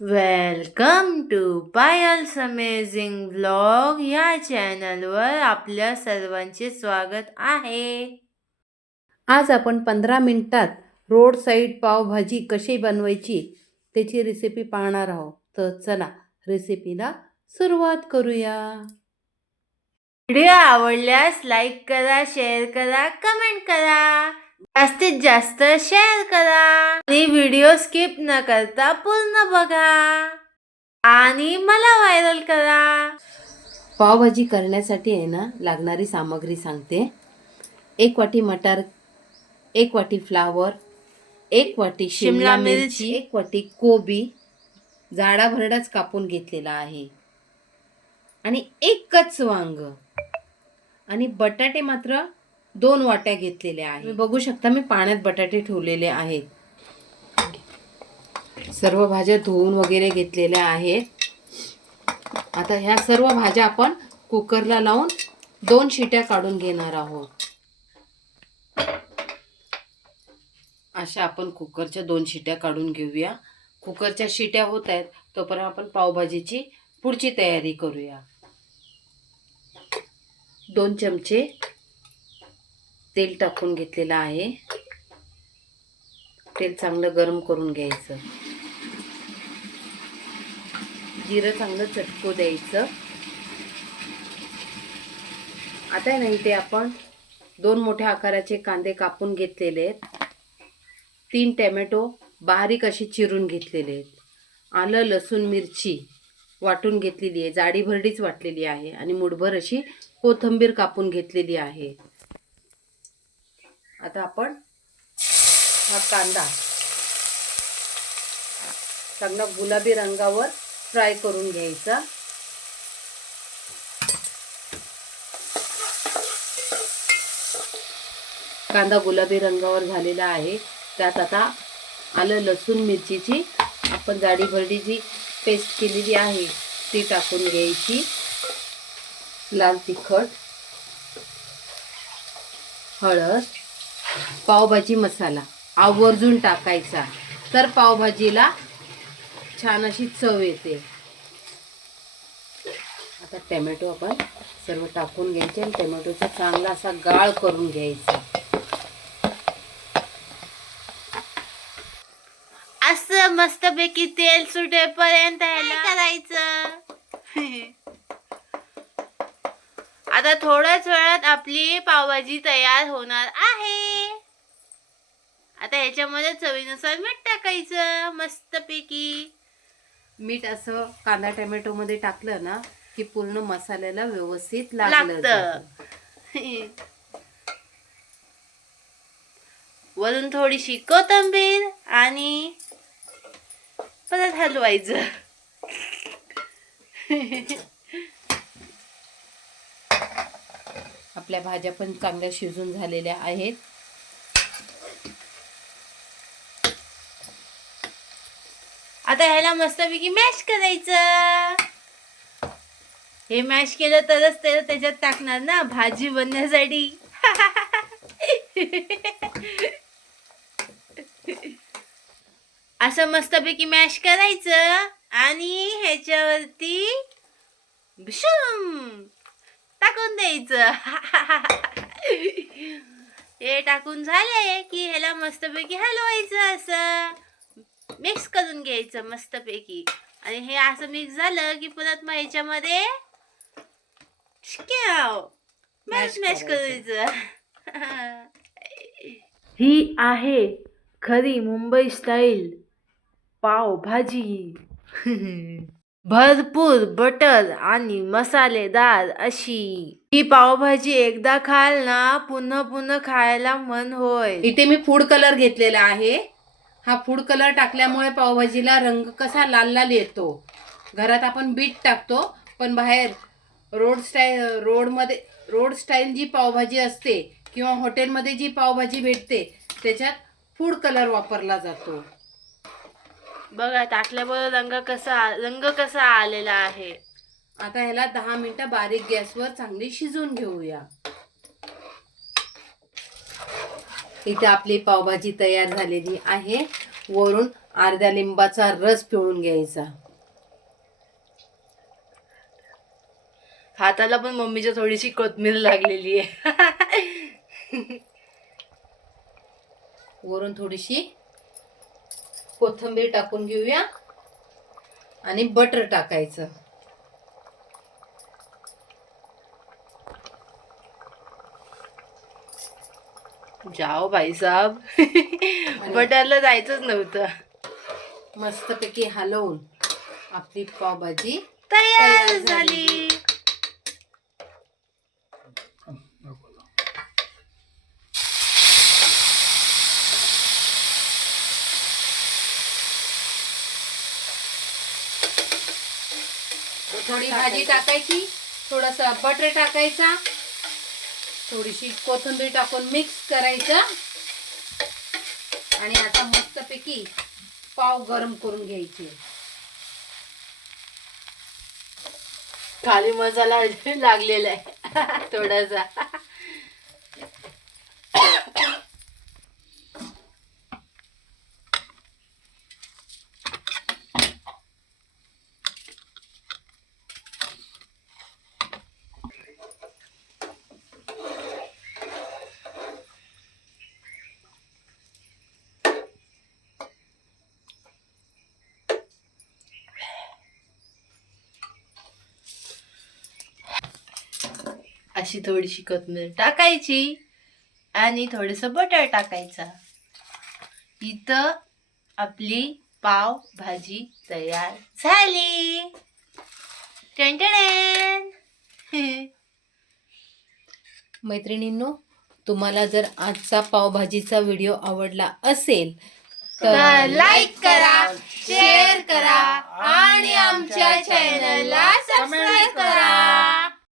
Welcome to Payal's amazing vlog या चॅनलवर आपल्या सर्वांचे स्वागत आहे. आज आपण 15 मिनिटात रोड साईड पावभाजी कशी बनवायची त्याची रेसिपी पाहणार आहोत. तर चला रेसिपीला सुरुवात करूया. व्हिडिओ आवडल्यास लाईक करा, शेअर करा, कमेंट करा, जास्तीत जास्त शेअर करा आणि व्हिडिओ स्किप न करता पूर्ण बघा आणि मला व्हायरल करा. पावभाजी करण्यासाठी आहे ना लागणारी सामग्री सांगते. 1 वाटी मटार, 1 वाटी फ्लावर, 1 वाटी शिमला मिरची, 1 वाटी कोबी जाडाभरडाच कापून घेतलेला आहे आणि 1 वांग आणि बटाटे मात्र 2 वाट्या घेतलेले आहे. तुम्ही बघू शकता मी पाण्यात बटाटे ठेवलेले आहेत. सर्व भाज्या धुवून वगैरे घेतलेल्या आहेत. आता ह्या सर्व भाज्या आपण कुकरला लावून 2 शिट्या काढून घेणार आहोत. अशा आपण कुकरच्या 2 शिट्या काढून घेऊया. कुकरच्या शिट्या होत आहेत तोपर्यंत आपण पावभाजीची पुढची तयारी करूया. 2 चमचे तेल टाकून घेतलेलं आहे. तेल चांगलं गरम करून घ्यायचं. जिरं चांगलं चटकू द्यायचं. आता नाही ते आपण 2 मोठ्या आकाराचे कांदे कापून घेतलेले आहेत. 3 टोमॅटो बारीक अशी चिरून घेतलेले आहेत. आलं लसूण मिरची वाटून घेतलेली आहे, जाडी भरडीच वाटलेली आहे आणि मुठभर अशी कोथिंबीर कापून घेतलेली आहे. आता आपण हा कांदा चांगला गुलाबी रंगावर फ्राय करून घ्यायचा. कांदा गुलाबी रंगावर झालेला आहे. त्यात आता आलं लसूण मिरचीची आपण जाडी भरडीची पेस्ट केलेली आहे ती टाकून घ्यायची. लाल तिखट, हळद, पावभाजी मसाला आवर्जून टाकायचा तर पावभाजीला छान अशी चव येते. आता टोमॅटो आपण सर्व टाकून घ्यायचे आणि टोमॅटोचा चांगला असा गाळ करून घ्यायचा. असं मस्तपैकी तेल सुटेपर्यंत ह्याला करायचं. आता थोड्याच वेळात आपली पावभाजी तयार होणार आहे. आता ह्याच्यामध्ये चवीनुसार मीठ टाकायचं मस्तपैकी. मीठ असं कांदा टोमॅटो मध्ये टाकलं ना की पूर्ण मसाल्याला व्यवस्थित लागतं. वरून थोडीशी कोथिंबीर आणि परत हलवायचं. आपल्या भाज्या पण चांगल्या शिजून झालेल्या आहेत. आता ह्याला मस्तपैकी मॅश करायचं. हे मॅश केलं तरच ते त्याच्यात टाकणार ना भाजी बनण्यासाठी. असं मस्तपैकी मॅश करायचं आणि ह्याच्यावरती टाकून द्यायचं. हे टाकून झाले की ह्याला मस्तपैकी हलवायचं. असं मिक्स करून घ्यायचं मस्तपैकी. आणि हे असं मिक्स झालं की परत मग ह्याच्यामध्ये मॅश करायचं. ही आहे खरी मुंबई स्टाईल पावभाजी. भरपूर बटर आणि मसालेदार अशी ही पावभाजी एकदा खाल ना पुन्हा पुन्हा खायला मन होय. इथे मी फूड कलर घेतलेला आहे. हा फूड कलर टाकल्यामुळे पावभाजीला रंग कसा लाल लाल येतो. घरात आपण बीट टाकतो पण बाहेर रोड स्टाईल जी पावभाजी असते किंवा हॉटेलमध्ये जी पावभाजी भेटते त्याच्यात फूड कलर वापरला जातो. बघा टाकल्याबरोबर रंग कसा आलेला आहे. आता ह्याला 10 मिनिटं बारीक गॅसवर चांगली शिजवून घेऊया. इथे आपली पावभाजी तयार झालेली आहे. वरून अर्ध्या लिंबाचा रस पिळून घ्यायचा. हाताला पण मम्मीच्या थोडीशी कोथमीर लागलेली आहे. वरून थोडीशी कोथिंबीर टाकून घेऊया आणि बटर टाकायचं. जाओ भाई साहब. बटरला जायचंच नव्हतं. मस्तपैकी हलवून आपली पावभाजी तयार झाली. थोडी भाजी टाकायची, थोडासा बटर टाकायचा, थोडीशी कोथिंबीर टाकून मिक्स करायचं आणि आता मस्तपैकी पाव गरम करून घ्यायचे. खाली मसाला लागलेला आहे थोडासा. अशी थोडीशी कोथिंबीर टाकायची आणि थोडंसं बटर टाकायचा. इथं आपली पाव भाजी तयार झाली. टन. मैत्रिणींनो, तुम्हाला जर आजचा पावभाजीचा व्हिडिओ आवडला असेल तर लाईक करा, शेअर करा आणि आमच्या चॅनलला सबस्क्राईब करा.